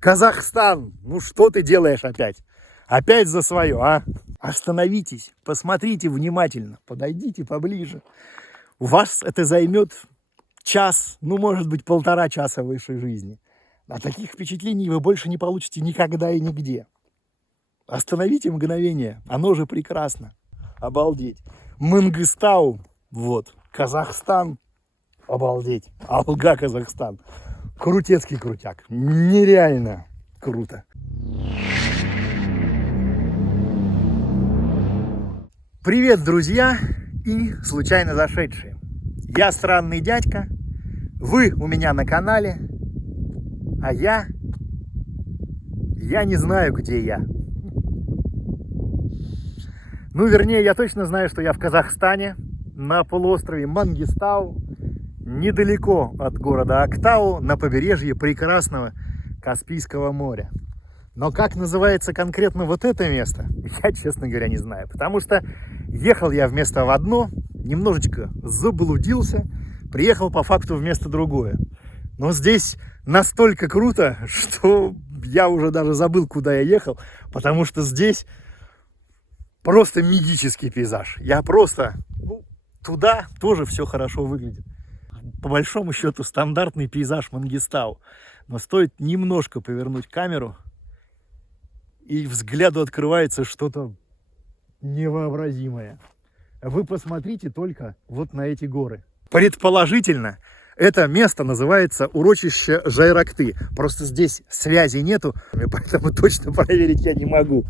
Казахстан, ну что ты делаешь опять? Опять за свое, а? Остановитесь, посмотрите внимательно, подойдите поближе. У вас это займет час, ну, может быть, 1,5 часа вашей жизни. А таких впечатлений вы больше не получите никогда и нигде. Остановите мгновение, оно же прекрасно. Обалдеть. Мангыстау, вот, Казахстан, обалдеть. Алга, Казахстан. Крутецкий крутяк. Нереально круто. Привет, друзья и случайно зашедшие. Я странный дядька, вы у меня на канале, а я не знаю, где я. Ну, вернее, я точно знаю, что я в Казахстане, на полуострове Мангистау, недалеко от города Актау, на побережье прекрасного Каспийского моря. Но как называется конкретно вот это место, я, честно говоря, не знаю. Потому что ехал я вместо в одно, немножечко заблудился, приехал по факту в место другое. Но здесь настолько круто, что я уже даже забыл, куда я ехал, потому что здесь просто мифический пейзаж. Я просто, туда тоже все хорошо выглядит. По большому счету стандартный пейзаж Мангистау. Но стоит немножко повернуть камеру, и взгляду открывается что-то невообразимое. Вы посмотрите только вот на эти горы. Предположительно, это место называется урочище Жайракты. Просто здесь связи нету, поэтому точно проверить я не могу.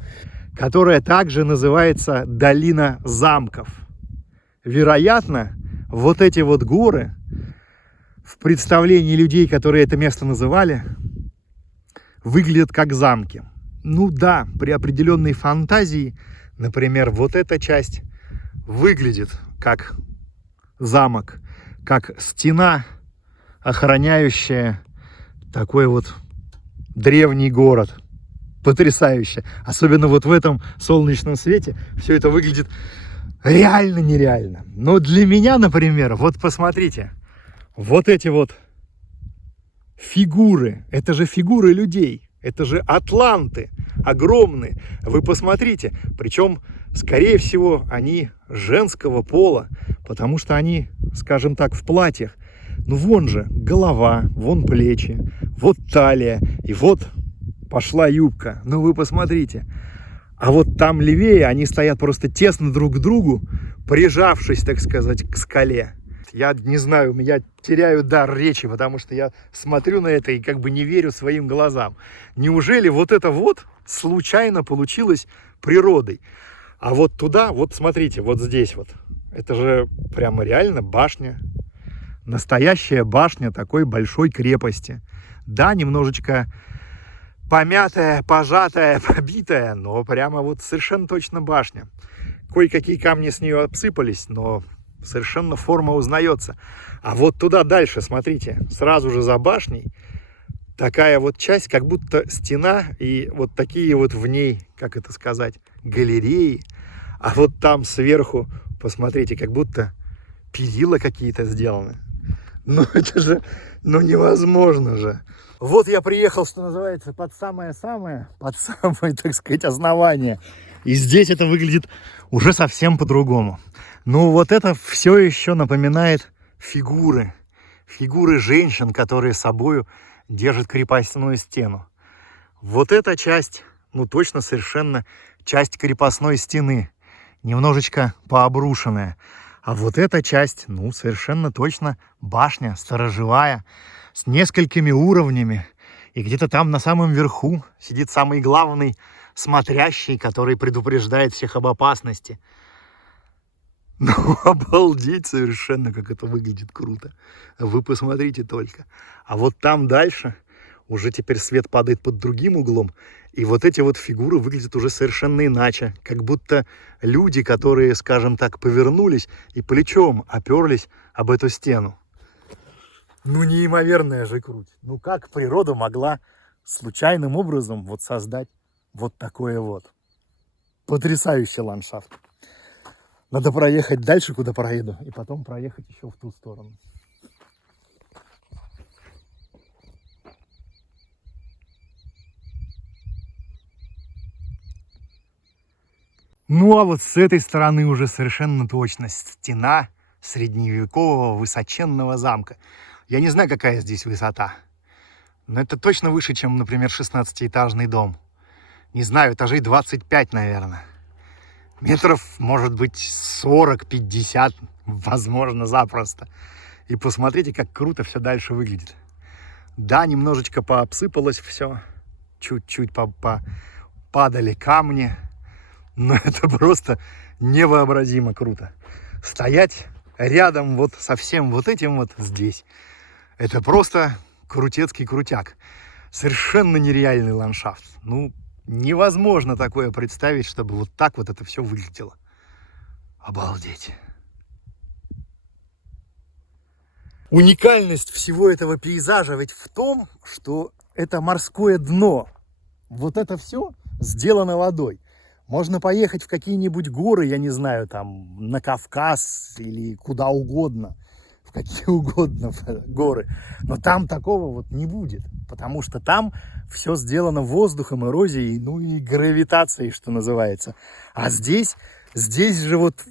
Которая также называется Долина замков. Вероятно, вот эти вот горы, в представлении людей, которые это место называли, выглядят как замки. Ну да, при определенной фантазии, например, вот эта часть выглядит как замок, как стена, охраняющая такой вот древний город. Потрясающе. Особенно вот в этом солнечном свете все это выглядит реально нереально. Но для меня, например, вот посмотрите, вот эти вот фигуры, это же фигуры людей. Это же атланты огромные. Вы посмотрите. Причем, скорее всего, они женского пола, потому что они, скажем так, в платьях. Ну вон же голова, вон плечи, вот талия, и вот пошла юбка. Ну вы посмотрите. А вот там левее они стоят просто тесно друг к другу, прижавшись, так сказать, к скале. Я не знаю, я теряю дар речи, потому что я смотрю на это и как бы не верю своим глазам. Неужели вот это вот случайно получилось природой? А вот туда, вот смотрите, вот здесь вот, это же прямо реально башня. Настоящая башня такой большой крепости. Да, немножечко помятая, пожатая, побитая, но прямо вот совершенно точно башня. Кое-какие камни с нее обсыпались, но совершенно форма узнается. А вот туда дальше, смотрите, сразу же за башней такая вот часть, как будто стена, и вот такие вот в ней, как это сказать, галереи. А вот там сверху, посмотрите, как будто перила какие-то сделаны. Ну это же, ну невозможно же. Вот я приехал, что называется, под самое-самое, так сказать, основание. И здесь это выглядит уже совсем по-другому. Ну вот это все еще напоминает фигуры. Фигуры женщин, которые собою держат крепостную стену. Вот эта часть, ну точно совершенно часть крепостной стены. Немножечко пообрушенная. А вот эта часть, ну совершенно точно башня сторожевая. С несколькими уровнями. И где-то там на самом верху сидит самый главный смотрящий, который предупреждает всех об опасности. Ну, обалдеть совершенно, как это выглядит круто. Вы посмотрите только. А вот там дальше уже теперь свет падает под другим углом. И вот эти вот фигуры выглядят уже совершенно иначе. Как будто люди, которые, скажем так, повернулись и плечом оперлись об эту стену. Ну, неимоверная же круть. Ну, как природа могла случайным образом вот создать вот такое вот. Потрясающий ландшафт. Надо проехать дальше, куда проеду, и потом проехать еще в ту сторону. Ну а вот с этой стороны уже совершенно точно стена средневекового высоченного замка. Я не знаю, какая здесь высота, но это точно выше, чем, например, 16-этажный дом. Не знаю, этажей 25, наверное. Метров, может быть, 40-50, возможно, запросто. И посмотрите, как круто все дальше выглядит. Да, немножечко пообсыпалось все, чуть-чуть падали камни, но это просто невообразимо круто. Стоять рядом вот со всем вот этим вот здесь, это просто крутецкий крутяк. Совершенно нереальный ландшафт. Ну, невозможно такое представить, чтобы вот так вот это все выглядело. Обалдеть. Уникальность всего этого пейзажа ведь в том, что это морское дно. Вот это все сделано водой. Можно поехать в какие-нибудь горы, я не знаю, там на Кавказ или куда угодно, в какие угодно горы. Но там такого вот не будет, потому что там все сделано воздухом, эрозией, ну и гравитацией, что называется. А здесь же вот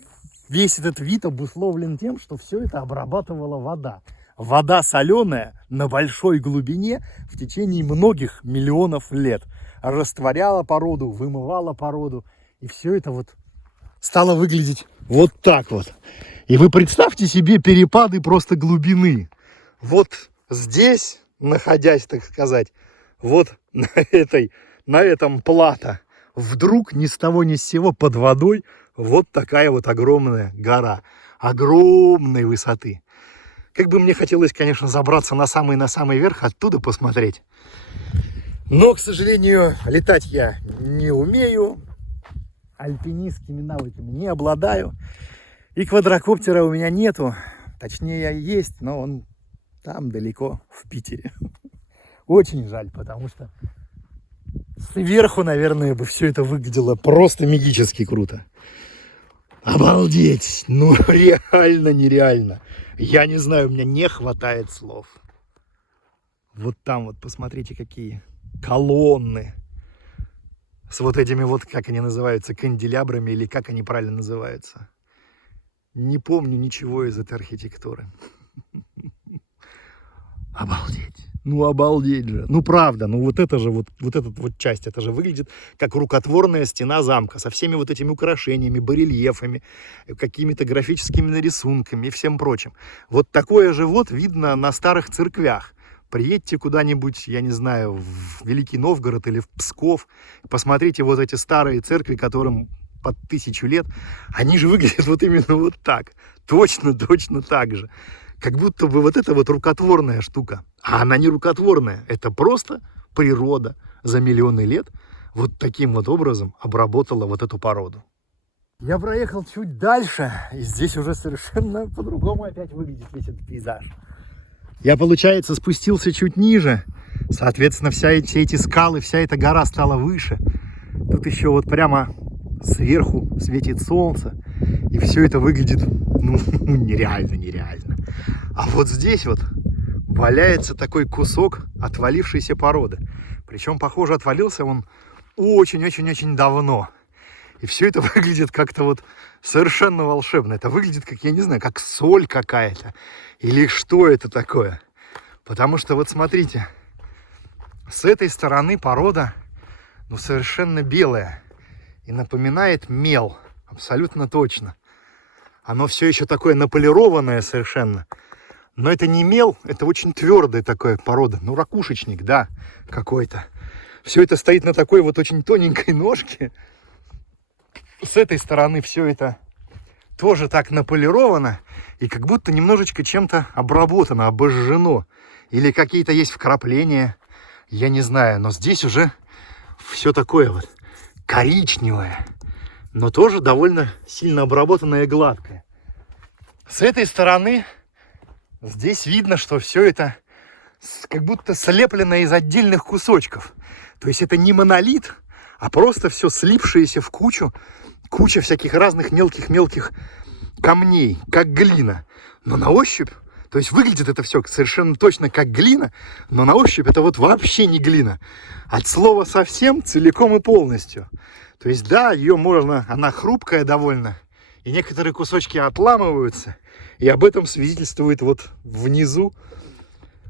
весь этот вид обусловлен тем, что все это обрабатывала вода. Вода соленая на большой глубине в течение многих миллионов лет. Растворяла породу, вымывала породу. И все это вот стало выглядеть вот так вот. И вы представьте себе перепады просто глубины. Вот здесь, находясь, так сказать, вот на этом плато, вдруг ни с того ни с сего под водой вот такая вот огромная гора. Огромной высоты. Как бы мне хотелось, конечно, забраться на самый верх, оттуда посмотреть. Но, к сожалению, летать я не умею. Альпинистскими навыками не обладаю. И квадрокоптера у меня нету. Точнее, есть, но он там далеко, в Питере. Очень жаль, потому что сверху, наверное, бы все это выглядело просто мифически круто. Обалдеть! Ну, реально нереально. Я не знаю, у меня не хватает слов. Вот там вот, посмотрите, какие колонны. С вот этими вот, как они называются, канделябрами, или как они правильно называются. Не помню ничего из этой архитектуры. Обалдеть. Ну, обалдеть же. Ну, правда, ну вот это же, вот эта вот часть, это же выглядит как рукотворная стена замка со всеми вот этими украшениями, барельефами, какими-то графическими нарисунками и всем прочим. Вот такое же вот видно на старых церквях. Приедьте куда-нибудь, я не знаю, в Великий Новгород или в Псков, посмотрите вот эти старые церкви, которым под 1000 лет, они же выглядят вот именно вот так. Точно так же. Как будто бы вот это вот рукотворная штука. А она не рукотворная, это просто природа за миллионы лет вот таким вот образом обработала вот эту породу. Я проехал чуть дальше, и здесь уже совершенно по-другому опять выглядит весь этот пейзаж. Я, получается, спустился чуть ниже, соответственно, все эти скалы, вся эта гора стала выше. Тут еще вот прямо сверху светит солнце, и все это выглядит, ну, нереально. А вот здесь вот валяется такой кусок отвалившейся породы. Причем, похоже, отвалился он очень-очень-очень давно. И все это выглядит как-то вот совершенно волшебно. Это выглядит, как, я не знаю, как соль какая-то. Или что это такое. Потому что, вот смотрите, с этой стороны порода, ну, совершенно белая. И напоминает мел. Абсолютно точно. Оно все еще такое наполированное совершенно. Но это не мел, это очень твердая такая порода. Ну, ракушечник, да, какой-то. Все это стоит на такой вот очень тоненькой ножке. С этой стороны все это тоже так наполировано. И как будто немножечко чем-то обработано, обожжено. Или какие-то есть вкрапления. Я не знаю, но здесь уже все такое вот коричневое. Но тоже довольно сильно обработанное и гладкое. С этой стороны здесь видно, что все это как будто слеплено из отдельных кусочков. То есть это не монолит, а просто все слипшееся в куча всяких разных мелких камней, как глина. Но на ощупь, то есть выглядит это все совершенно точно как глина, но на ощупь это вот вообще не глина. От слова совсем, целиком и полностью. То есть, да, ее можно, она хрупкая довольно, и некоторые кусочки отламываются, и об этом свидетельствует вот внизу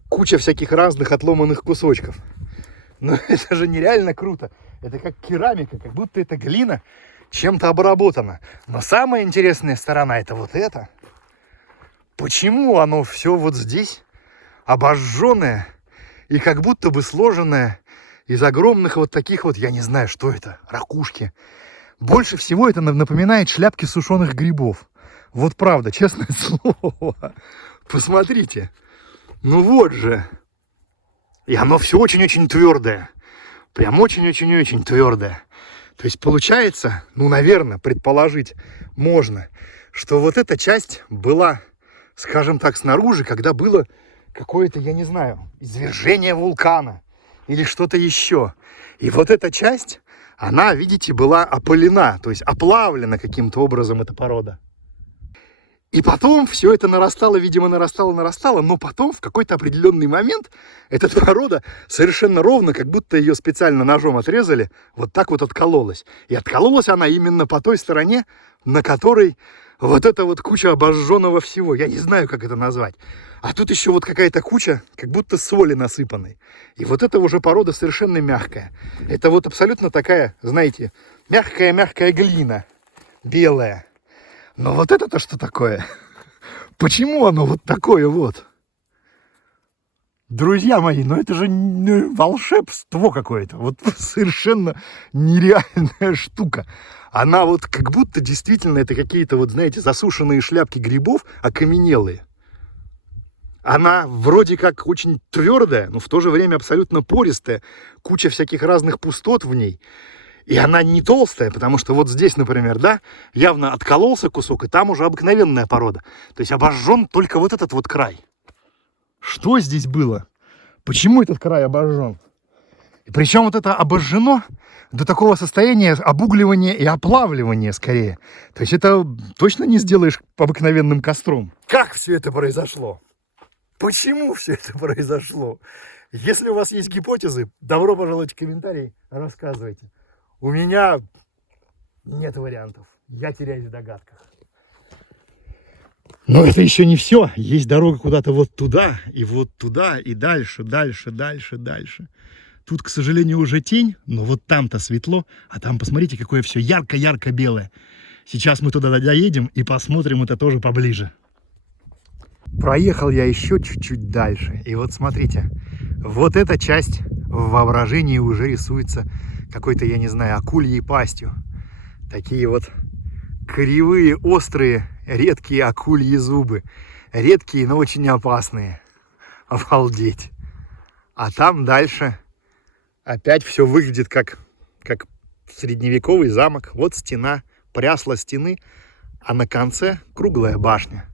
куча всяких разных отломанных кусочков. Но это же нереально круто. Это как керамика, как будто эта глина чем-то обработана. Но самая интересная сторона это вот это. Почему оно все вот здесь обожженное и как будто бы сложенное из огромных вот таких вот, я не знаю, что это, ракушки. Больше всего это напоминает шляпки сушеных грибов. Вот правда, честное слово. Посмотрите. Ну вот же. И оно все очень-очень твердое. Прям очень-очень-очень твердое. То есть получается, ну, наверное, предположить можно, что вот эта часть была, скажем так, снаружи, когда было какое-то, я не знаю, извержение вулкана или что-то еще. И вот эта часть, она, видите, была опылена, то есть оплавлена каким-то образом эта порода. И потом все это нарастало, видимо, нарастало, но потом в какой-то определенный момент эта порода совершенно ровно, как будто ее специально ножом отрезали, вот так вот откололась. И откололась она именно по той стороне, на которой вот эта вот куча обожженного всего. Я не знаю, как это назвать. А тут еще вот какая-то куча, как будто соли насыпанной. И вот эта уже порода совершенно мягкая. Это вот абсолютно такая, знаете, мягкая глина, белая. Но вот это-то что такое? Почему оно вот такое вот? Друзья мои, ну это же волшебство какое-то. Вот совершенно нереальная штука. Она вот как будто действительно это какие-то вот, знаете, засушенные шляпки грибов, окаменелые. Она вроде как очень твердая, но в то же время абсолютно пористая. Куча всяких разных пустот в ней. И она не толстая, потому что вот здесь, например, да, явно откололся кусок, и там уже обыкновенная порода. То есть обожжен только вот этот вот край. Что здесь было? Почему этот край обожжен? И причем вот это обожжено до такого состояния обугливания и оплавливания скорее. То есть это точно не сделаешь обыкновенным костром. Как все это произошло? Почему все это произошло? Если у вас есть гипотезы, добро пожаловать в комментарии, рассказывайте. У меня нет вариантов. Я теряюсь в догадках. Но это еще не все. Есть дорога куда-то вот туда, и дальше. Тут, к сожалению, уже тень, но вот там-то светло, а там, посмотрите, какое все ярко-ярко белое. Сейчас мы туда доедем и посмотрим это тоже поближе. Проехал я еще чуть-чуть дальше, и вот смотрите, вот эта часть в воображении уже рисуется какой-то, я не знаю, акульей пастью. Такие вот кривые, острые, редкие акульи зубы. Редкие, но очень опасные. Обалдеть. А там дальше опять все выглядит как средневековый замок. Вот стена, прясло стены, а на конце круглая башня.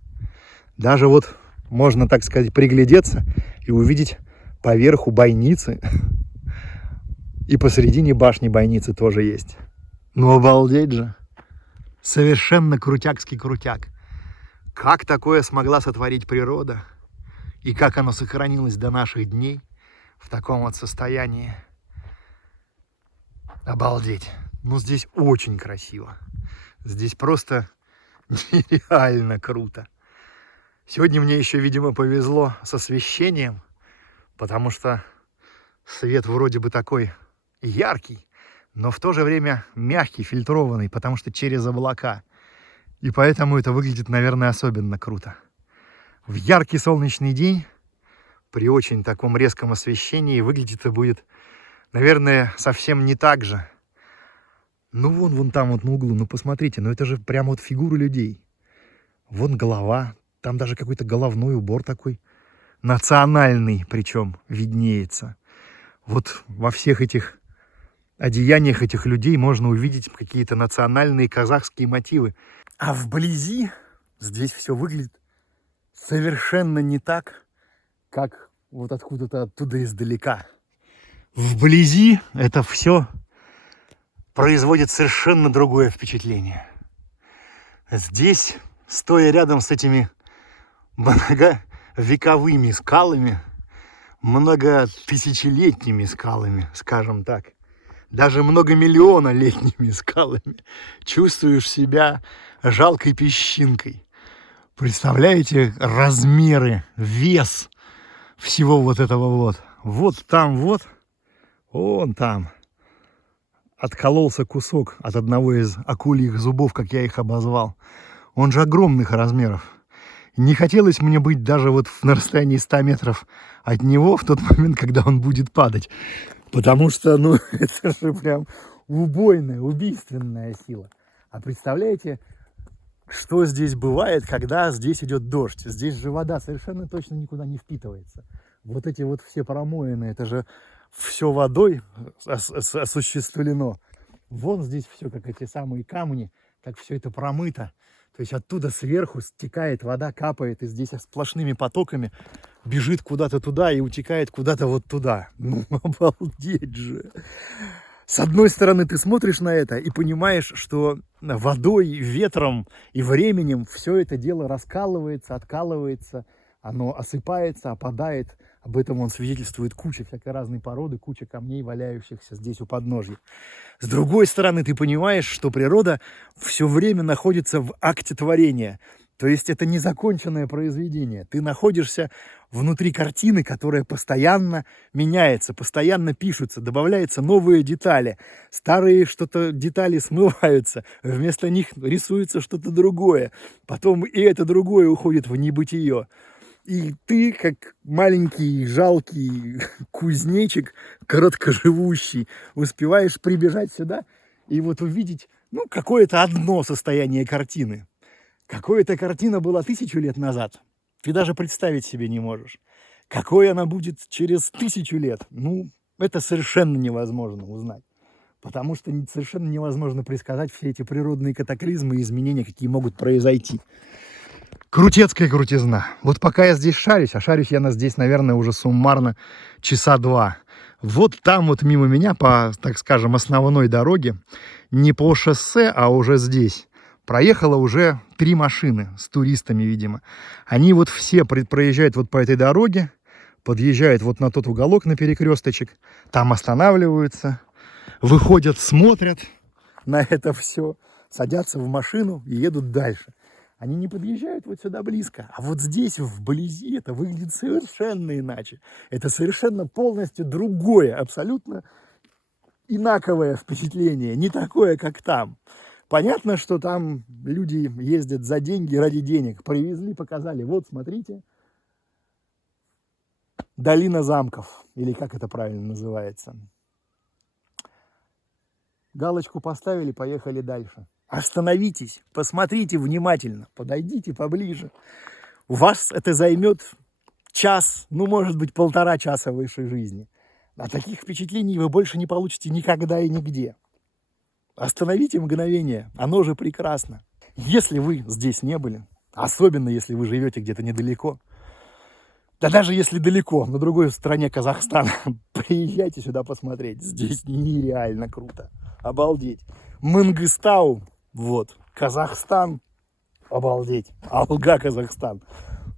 Даже вот можно, так сказать, приглядеться и увидеть поверху бойницы. И посередине башни бойницы тоже есть. Ну, обалдеть же. Совершенно крутякский крутяк. Как такое смогла сотворить природа? И как оно сохранилось до наших дней в таком вот состоянии? Обалдеть. Ну, здесь очень красиво. Здесь просто нереально круто. Сегодня мне еще, видимо, повезло с освещением, потому что свет вроде бы такой яркий, но в то же время мягкий, фильтрованный, потому что через облака. И поэтому это выглядит, наверное, особенно круто. В яркий солнечный день, при очень таком резком освещении, выглядит это будет, наверное, совсем не так же. Ну, вон там вот на углу, ну посмотрите, ну это же прямо вот фигуры людей. Вон голова, там даже какой-то головной убор такой, национальный причем, виднеется. Вот во всех этих одеяниях этих людей можно увидеть какие-то национальные казахские мотивы. А вблизи здесь все выглядит совершенно не так, как вот откуда-то оттуда издалека. Вблизи это все производит совершенно другое впечатление. Здесь, стоя рядом с этими многовековыми скалами, многотысячелетними скалами, скажем так, даже многомиллионолетними скалами, чувствуешь себя жалкой песчинкой. Представляете размеры, вес всего вот этого вот. Вот там вот, вон там, откололся кусок от одного из акульих зубов, как я их обозвал. Он же огромных размеров. Не хотелось мне быть даже вот на расстоянии 100 метров от него в тот момент, когда он будет падать. Потому что, ну, это же прям убойная, убийственная сила. А представляете, что здесь бывает, когда здесь идет дождь? Здесь же вода совершенно точно никуда не впитывается. Вот эти вот все промоины, это же все водой осуществлено. Вон здесь все, как эти самые камни, как все это промыто. То есть оттуда сверху стекает вода, капает, и здесь сплошными потоками бежит куда-то туда и утекает куда-то вот туда. Ну, обалдеть же! С одной стороны, ты смотришь на это и понимаешь, что водой, ветром и временем все это дело раскалывается, откалывается, оно осыпается, опадает. Об этом он свидетельствует куча всякой разной породы, куча камней, валяющихся здесь у подножья. С другой стороны, ты понимаешь, что природа все время находится в акте творения. То есть это незаконченное произведение. Ты находишься внутри картины, которая постоянно меняется, постоянно пишутся, добавляются новые детали. Старые что-то детали смываются, вместо них рисуется что-то другое. Потом и это другое уходит в небытие. И ты, как маленький, жалкий кузнечик, короткоживущий, успеваешь прибежать сюда и вот увидеть, ну, какое-то одно состояние картины. Какая-то картина была 1000 лет назад. Ты даже представить себе не можешь. Какой она будет через 1000 лет? Ну, это совершенно невозможно узнать. Потому что совершенно невозможно предсказать все эти природные катаклизмы и изменения, какие могут произойти. Крутецкая крутизна. Вот пока я здесь шарюсь, а шарюсь я здесь, наверное, уже суммарно часа 2. Вот там вот мимо меня по, так скажем, основной дороге, не по шоссе, а уже здесь, проехало уже 3 машины с туристами, видимо. Они вот все проезжают вот по этой дороге, подъезжают вот на тот уголок, на перекресточек, там останавливаются, выходят, смотрят на это все, садятся в машину и едут дальше. Они не подъезжают вот сюда близко, а вот здесь, вблизи, это выглядит совершенно иначе. Это совершенно полностью другое, абсолютно инаковое впечатление, не такое, как там. Понятно, что там люди ездят за деньги, ради денег. Привезли, показали. Вот, смотрите. Долина замков, или как это правильно называется. Галочку поставили, поехали дальше. Остановитесь, посмотрите внимательно, подойдите поближе. У вас это займет час, ну, может быть, 1,5 часа вашей жизни. А таких впечатлений вы больше не получите никогда и нигде. Остановите мгновение, оно же прекрасно. Если вы здесь не были, особенно если вы живете где-то недалеко, да даже если далеко, на другой стороне Казахстана, приезжайте сюда посмотреть. Здесь нереально круто. Обалдеть. Мангыстау. Вот, Казахстан, обалдеть, Алга, Казахстан,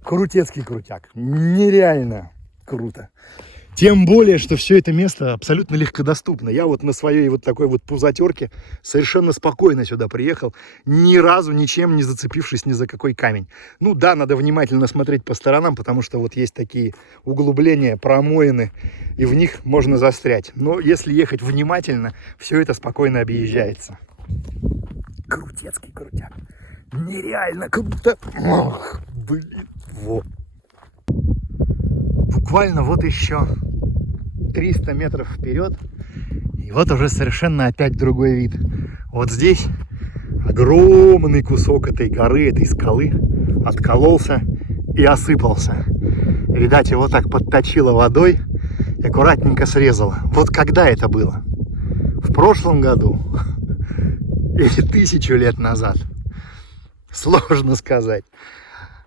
крутецкий крутяк, нереально круто. Тем более, что все это место абсолютно легкодоступно. Я вот на своей вот такой вот пузатерке совершенно спокойно сюда приехал, ни разу ничем не зацепившись ни за какой камень. Ну да, надо внимательно смотреть по сторонам, потому что вот есть такие углубления, промоины, и в них можно застрять. Но если ехать внимательно, все это спокойно объезжается. Крутецкий крутяк. Нереально круто. Ох, блин. Вот. Буквально вот еще 300 метров вперед. И вот уже совершенно опять другой вид. Вот здесь огромный кусок этой горы, этой скалы откололся и осыпался. Видать, его так подточило водой и аккуратненько срезало. Вот когда это было? В прошлом году? Или 1000 лет назад. Сложно сказать.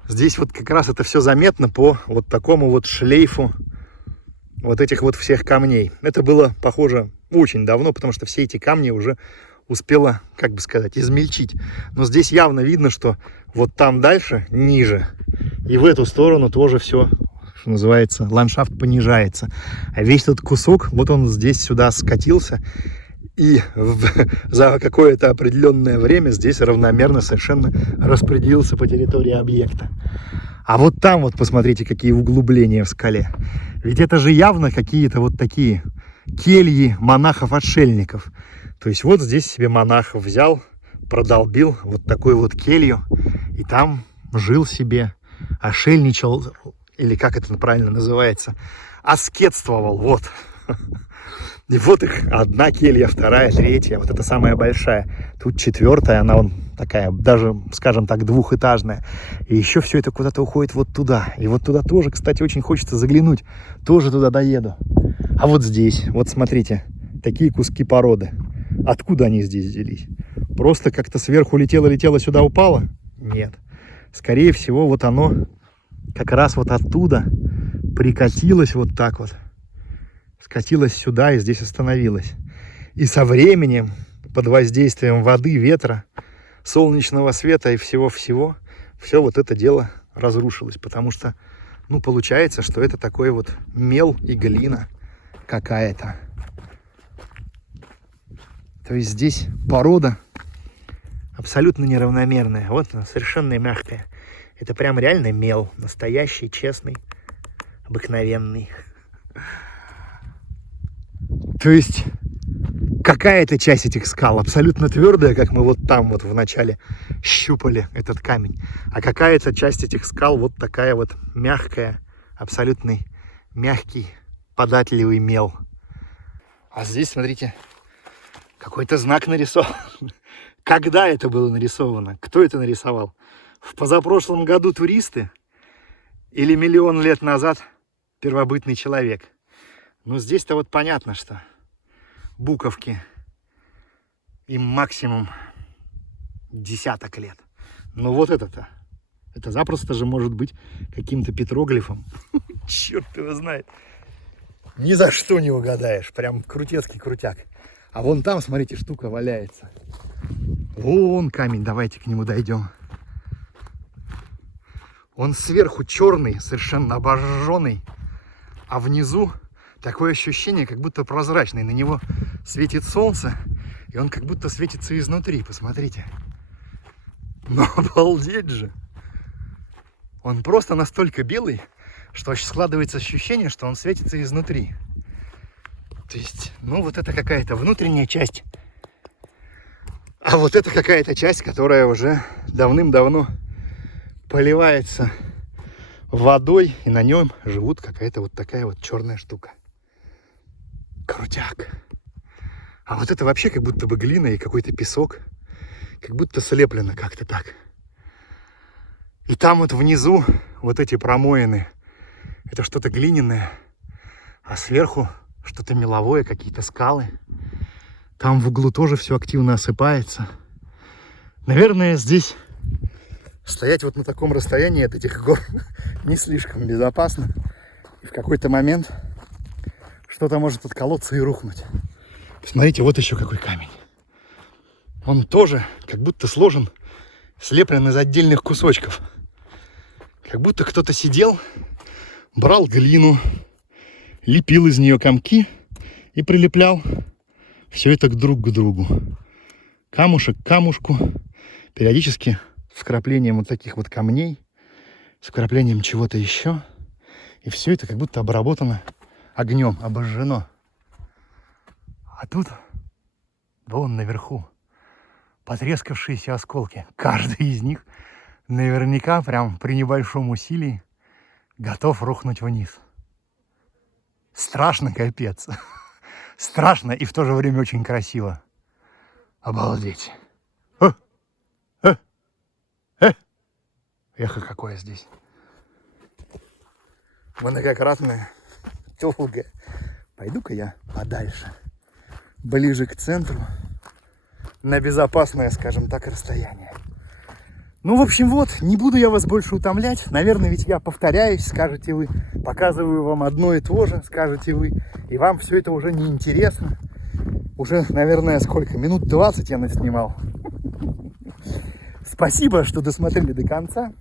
Здесь вот как раз это все заметно по вот такому вот шлейфу вот этих вот всех камней. Это было, похоже, очень давно, потому что все эти камни уже успела, как бы сказать, измельчить. Но здесь явно видно, что вот там дальше, ниже, и в эту сторону тоже все, что называется, ландшафт понижается. А весь этот кусок, вот он здесь сюда скатился. И за какое-то определенное время здесь равномерно совершенно распределился по территории объекта. А вот там вот посмотрите, какие углубления в скале. Ведь это же явно какие-то вот такие кельи монахов-отшельников. То есть вот здесь себе монах взял, продолбил вот такую вот келью, и там жил себе, отшельничал, или как это правильно называется, аскетствовал, вот. И вот их одна келья, вторая, третья, вот эта самая большая. Тут четвертая, она вон такая, даже, скажем так, двухэтажная. И еще все это куда-то уходит вот туда. И вот туда тоже, кстати, очень хочется заглянуть. Тоже туда доеду. А вот здесь, вот смотрите, такие куски породы. Откуда они здесь взялись? Просто как-то сверху летело, сюда упало? Нет. Скорее всего, вот оно как раз вот оттуда прикатилось вот так вот. Скатилась сюда и здесь остановилась. И со временем, под воздействием воды, ветра, солнечного света и всего-всего, все вот это дело разрушилось. Потому что, ну, получается, что это такой вот мел и глина какая-то. То есть здесь порода абсолютно неравномерная. Вот она, совершенно мягкая. Это прям реально мел. Настоящий, честный, обыкновенный. То есть какая-то часть этих скал абсолютно твердая, как мы вот там вот в начале щупали этот камень. А какая-то часть этих скал вот такая вот мягкая, абсолютно мягкий, податливый мел. А здесь, смотрите, какой-то знак нарисован. Когда это было нарисовано? Кто это нарисовал? В позапрошлом году туристы? Или миллион лет назад первобытный человек? Ну, здесь-то вот понятно, что буковки им максимум десяток лет. Но вот это-то, это запросто же может быть каким-то петроглифом. Черт его знает. Ни за что не угадаешь. Прям крутецкий крутяк. А вон там, смотрите, штука валяется. Вон камень, давайте к нему дойдем. Он сверху черный, совершенно обожженный, а внизу такое ощущение, как будто прозрачный. На него светит солнце, и он как будто светится изнутри. Посмотрите. Ну, обалдеть же. Он просто настолько белый, что складывается ощущение, что он светится изнутри. То есть, ну, вот это какая-то внутренняя часть. А вот это какая-то часть, которая уже давным-давно поливается водой, и на нем живут какая-то вот такая вот черная штука. Крутяк. А вот это вообще как будто бы глина и какой-то песок. Как будто слеплено как-то так. И там вот внизу вот эти промоины. Это что-то глиняное. А сверху что-то меловое, какие-то скалы. Там в углу тоже все активно осыпается. Наверное, здесь стоять вот на таком расстоянии от этих гор не слишком безопасно. И в какой-то момент что-то может отколоться и рухнуть. Посмотрите, вот еще какой камень. Он тоже как будто сложен, слеплен из отдельных кусочков. Как будто кто-то сидел, брал глину, лепил из нее комки и прилеплял все это друг к другу. Камушек к камушку, периодически с вкраплением вот таких вот камней, с вкраплением чего-то еще. И все это как будто обработано огнем, обожжено. А тут, вон наверху, потрескавшиеся осколки. Каждый из них наверняка прям при небольшом усилии готов рухнуть вниз. Страшно, капец. Страшно и в то же время очень красиво. Обалдеть. Эхо какое здесь. Многократное, долгое. Пойду-ка я подальше, ближе к центру, на безопасное, скажем так, расстояние. Ну, в общем, вот, не буду я вас больше утомлять. Наверное, ведь я повторяюсь, скажете вы, показываю вам одно и то же, скажете вы, и вам все это уже неинтересно. Уже, наверное, сколько? Минут 20 я наснимал. Спасибо, что досмотрели до конца.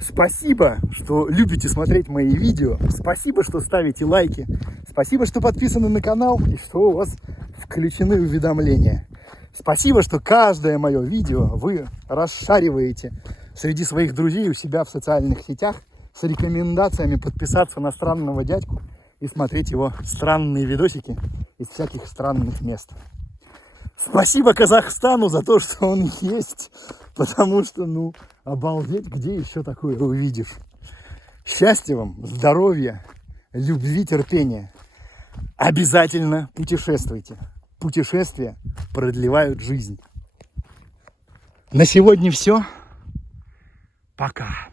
Спасибо, что любите смотреть мои видео. Спасибо, что ставите лайки. Спасибо, что подписаны на канал и что у вас в включены уведомления. Спасибо, что каждое мое видео вы расшариваете среди своих друзей у себя в социальных сетях с рекомендациями подписаться на странного дядьку и смотреть его странные видосики из всяких странных мест. Спасибо Казахстану за то, что он есть, потому что, обалдеть, где еще такое увидишь. Счастья вам, здоровья, любви, терпения. Обязательно путешествуйте. Путешествия продлевают жизнь. На сегодня все. Пока.